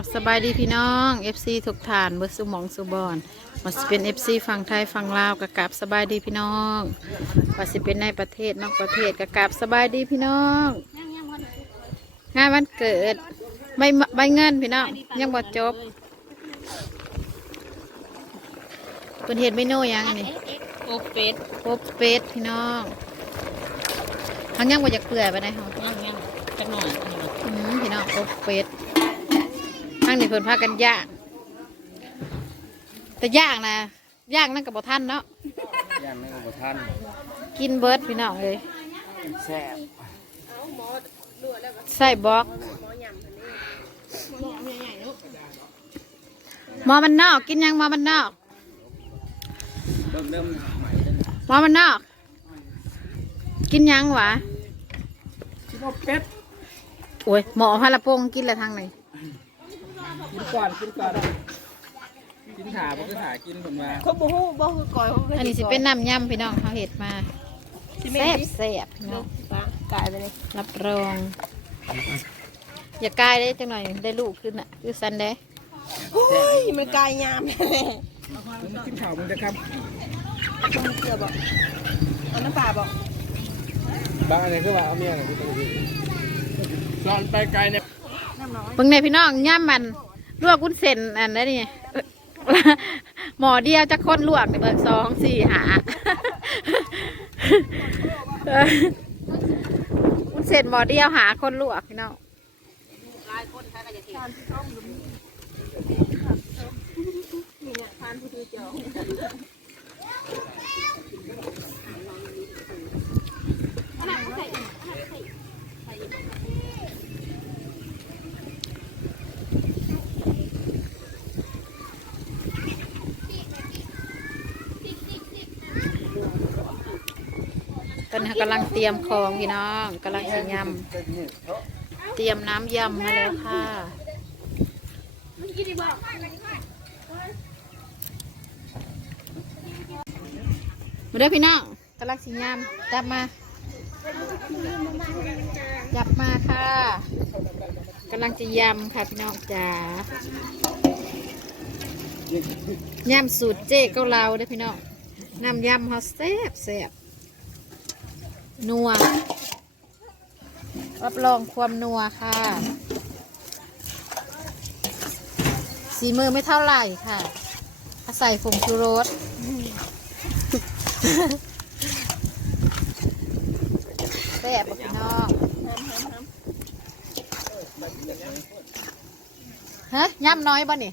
ครับสบายดีพี่น้อง FC ทุกฐานเบอร์สุหมองสุบอนว่าสิเป็น FC ฝั่งไทยฝั่งลาวกะกราบสบายดีพี่น้องว่าสิเป็นในประเทศนอกประเทศกะกราบสบายดีพี่น้องงานวันเกิดใบเงินพี่น้องยังบ่จบเป็นเห็ดไม่โน่ยังนี่อบเป็ดอบเป็ดพี่น้องทั้งยังบ่อยากเปื่อยไปไหนเขายังจักหน่อยพี่น้องอบเป็ดทั้งนี้เพิ่นพากันย่างแต่ย่างนะย่างนั่นกับบ่ทันเนาะย่างนั่นกับท่านกินเบิร์ดพี่น้องเลยแซ่บใส่บล็อกหมอมันนอกกินยังหมอมันนอกเริ่มหมอมันนอกกินยังวะกินเป็ดโอ้ยหมอพาละพงกินละทางไหนกินก่อนกินขาบ่คือขากินผมมาเขาบ่คือก่อยอันนี้สิเป็นน้ำยำพี่น้องเขาเห็ดมาแซ่บพี่น้องกายไปเลยรับรองอย่ากายได้จังหน่อยได้ลูกขึ้นอ่ะคือสันได้มันกายยามมึงกินข้าวมึงจะครับเกลือบอกเอาน้ำปลาบอกบ้านอะไรคือว่าเอาเมียอะไรตอนไปไกลเนี่ยเบิ่งในพี่น้องย่ำมันลวกวุ้นเส้นอันนั้นนี่หมอเดียวจะค้นลวกในเบิก2 4 5วุ้นเส้นหมอเดียวหาคนลวกพี่น้องตอนนี้กำลังเตรียมของพี่น้องกำลังจะยำเตรียมน้ำยำมาแล้วค่ะมาเด้อพี่น้องกำลังสิยำจับมาค่ะกำลังจะยำค่ะพี่น้องจ๋ายำสูตรเจ๊เกาเหลาเด้อพี่น้องน้ำยำเขาแซ่บนัวรับรองความนัวค่ะสีมือไม่เท่าไหร่ค่ะใส่ผงชูรสแซ่บพี่น้องฮะย่ำน้อยบ่นี่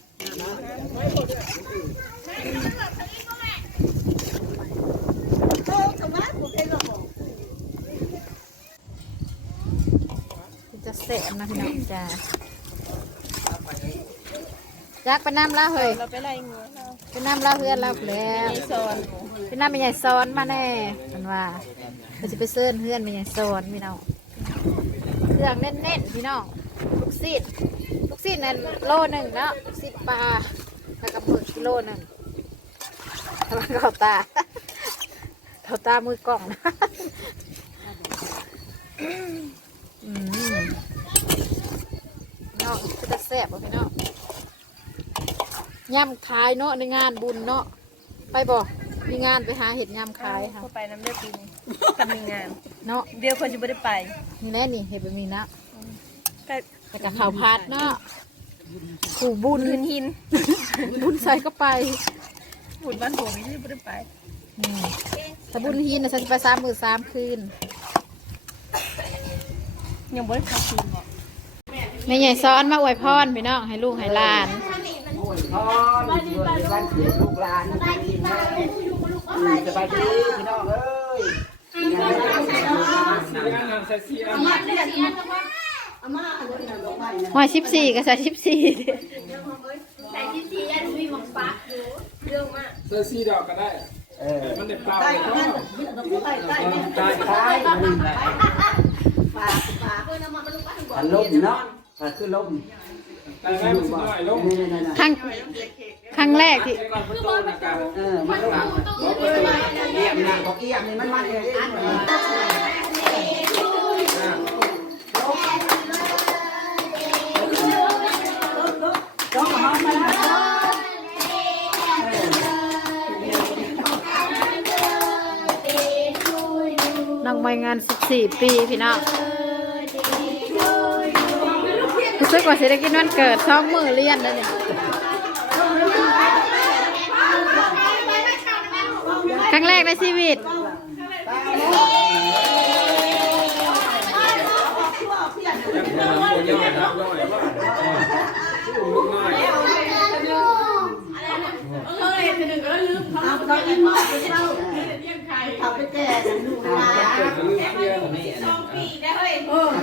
จะเสะนะพี่น้องจ้าจักไปน้ำละเฮ้ยเราไปไล่งูไปน้ำละเพื่อนเราแล้วไปน้ำเป็นใหญ่ซ้อนมาแน่มันว่าเราจะไปเซิร์นเพื่อนเป็นใหญ่ซ้อนพี่น้องเครื่องเน้นๆพี่น้องลูกซีดนั่นโล1เนาะลูกซีดปลาแล้วกับ1 กิโลนึงกำลังเข้าตามือกล่องนะน้องจะแซ่บป่ะพี่น้องย่ำขายเนาะในงานบุญเนาะไปบอกมีงานไปหาเห็ดย่ำขายค่ะไปน้ำเลือดปีนี้กันมีงานเนาะเดี๋ยวคนจะไม่ได้ไปนี่แน่นี่เห็ดแบบนี้นะแต่กับข่าวพัดเนาะขู่บุญหินบุญใส่ก็ไปบุญบ้านผมนี่ไม่ได้ไปถ้าบุญหินนะฉันจะไป3 มื้อ 3 คืนยังไม่ได้พักคืนหรอกแม่ใหญ่ซ้อนมาอวยพรพี่น้องให้ลูกให้หลานลูกหลานสบายดีพี่น้องเอ้ยหอย14ก็ใส่14ยันมีหมอกฟ้าเรื่องมากเสื้อสีดอกก็ได้มันเด็ดเปล่าเลยก็พันลมเนาะพันขึ้นลมครั้งแรกที่มันต้องเกี่ยมนะบอกเกี่ยมนี่มันเลย ต้องหอมมาแล้ว น้องใบงาน14 ปีพี่น้องรู้สึกว่าสิได้กินวันเกิด2 มื้อเรียนแล้วเนี่ยครั้งแรกในชีวิตเอาไปแก่ลูกหลาน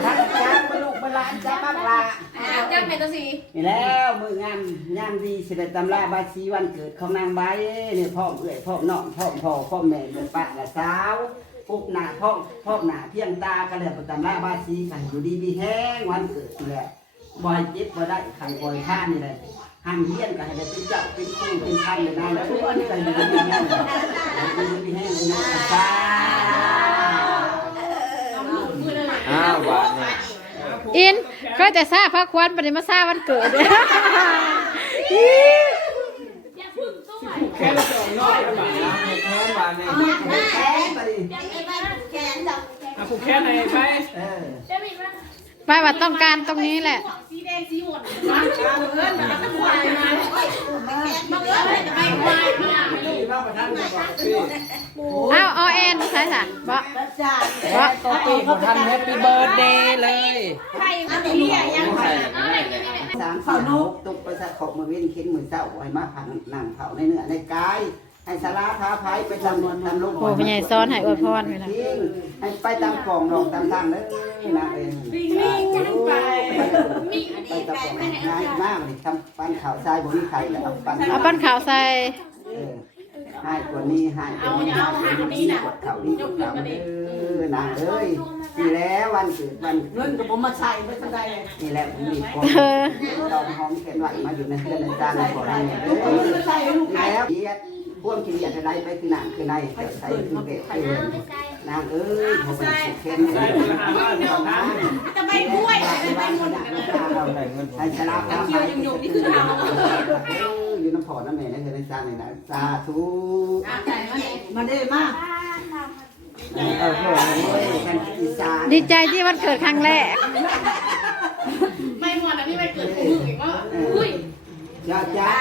ท่านจ้าลูกหลานจ้าบ้านละนี่แล้วมืองานดีเสด็จตำราบาชีวันเกิดของนางใบเนี่ยพ่อเอื้อยพ่อน้องพ่อพ่อพ่อแม่เดือนป้าละสาวปุ๊บหน้าพ่อหน้าเพียงตาก็เลยตำราบาชีกันอยู่ดีดีแห้งวันเกิดนี่แหละบ่อยเจ็บบ่ได้ขังบ่อยท่านี่แหละห้ามเฮี้ยนก็ให้ได้เป็นเจ้าเป็นครูเป็นพันเลยนะแล้วทุกคนก็อยู่ดีแห้งอยู่ดีแห้งนะจ้าหวานเนี่ย อินก็จะทราบพระควรปฏิมาทราบวันเกิดเลย แค่ละ2น้อยหวานนะแค่หวานเนี่ยผูกแค่ไหนไป ไปว่าต้องการตรงนี้แหละเอาแอนใช่ค่ะบ่ต่อปีของท่านแฮปปี้เบิร์ดเดย์เลย 3 4 6ตกไปสักขอบมือเว้นเข็นมือเจ้าไว้มาผันนั่งเผาในเนื้อในกายให้สาราพาภัยไปตามนวลตามลม โอ้เป็นไงซ้อนให้อวยพรไปนะ ให้ไปตามกล่องดอกตามทางเลยนะเองไปตามกล่องง่ายมากเลยทำปั้นข่าวทรายบนไข่แล้วเอาปั้นขาวใส่ ให้กว่านี้ให้กว่านี้กดเข่านี้กดเข่านะเอ้ยนี่แล้ววันเกิดวันเงินกับผมมาใส่ไม่เป็นไรนี่แหละผมมีความตองหอมแขนไหวมาอยู่ในเพื่อนในจานในบ่อนั่นแล้วพวกกินอยากอะไรไปคือหนังคือในใส่คือเบ็ดคือนางเอ้ยผมเป็นสุดเข้มเลยจะไปกล้วยจะไปหมดใส่ชะลาพาไปอยู่น้ำผอน้ำแม่ในเธอในจานนี่นะสาธุมาได้มากดีใจที่วันเกิดครั้งแรกไม่หมดอันนี้ไปเกิดของมึงอีกว่าอุ้ยจ้า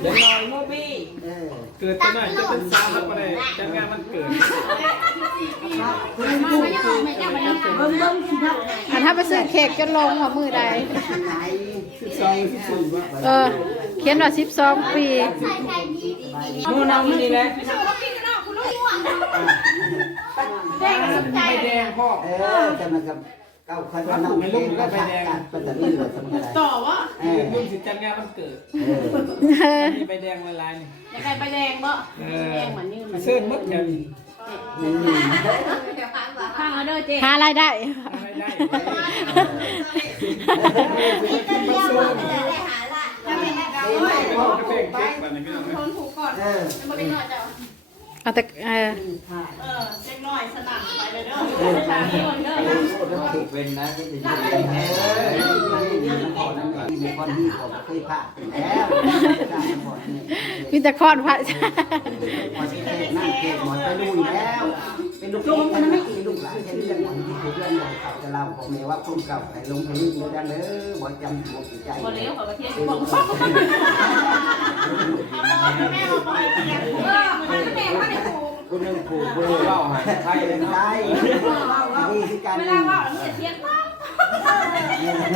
เดี๋ยวเราโมบี้เกิดตัวหน่อยจะเป็นสาวแล้วก็ได้จัดงานมันเกิดถ้าไปซื้อเค้กจะลงหัวมือใดเขียนว่า12 ปีมูน้ำนี่แหละไม่แดงพ่อจะมันกับเก้าคนน้องไม่ลุ่มก็ไปแดงเป็นแต่ไม่เหลือสมุนไพรต่อวะลุ่มสิจัดงานมันเกิดมีใบแดงละลายนี่อยากได้ใบแดงบ่แดงเหมือนนี่เสื้อมัดแถวนี้ข้างเอาเด้อเจ๊หารายได้เอาแต่เล็กน้อยสนั่นไปเลยเด้อเป็นนะก็จะมีคนที่ผมเคยผ่าแล้วมีแต่คอนพระนั่งเก็บหมดไปดูแล้วเป็นลูกลูกมันไม่กี่ลูกหลานแค่เรื่องมันที่เรื่องใหญ่เขาจะเล่าผมเองว่าคนเก่าไหนลงไปลึกเลยดังเลยบ่จำหัวใจบ่เลี้ยวขอประเทศของแม่บอกให้เกียรติแม่ว่าได้ผูกคุณนึงผูกเบอร์เล่าหายใช่เลยนะนี่คือการเวลาว่ามันจะเทียนป้าเนี่ยมั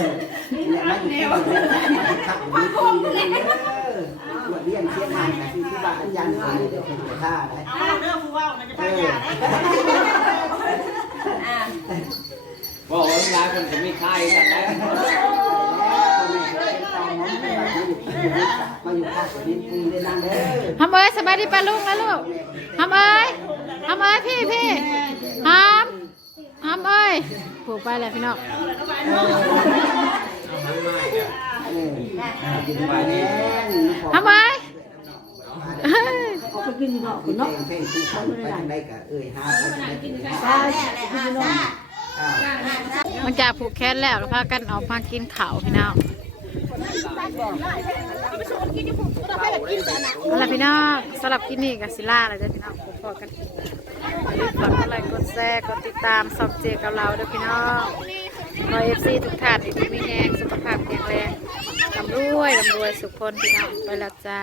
นอยู่ที่มันขับอยู่ที่ตรวจเรียนเทียนงานแต่ที่บ้านอาจารย์คนนี้จะเป็นท่าได้เรื่องผู้ว่ามันจะไปยาได้บอกว่าร้านคนจะไม่คายกันแล้วมาอยู่ข้างคนนี้คุยได้นั่งเลยทำเอ้ยสบายดีป่ะลุงนะลูกทำเอ้ยพี่ทำเอ้ยผูกไปเลยพี่น้องทำเอ้ยเขากินเนาะคุณเนาะเพ่งคือเขาไปทางใดก็หามันจะผูกแขนแล้วพากันออกมากินข้าวพี่น้อง เอาล่ะพี่น้องสำหรับคลิปนี้กับศิลาอะไรเด้อพี่น้องพอกันอย่าลืมกดไลค์กดแชร์กดติดตามซอกเจกับเราเด้อพี่น้องขอ FC ทุกท่านที่มีแรงสุขภาพแข็งแรงร่ำรวยสุขคนพี่น้องไปแล้วจ้า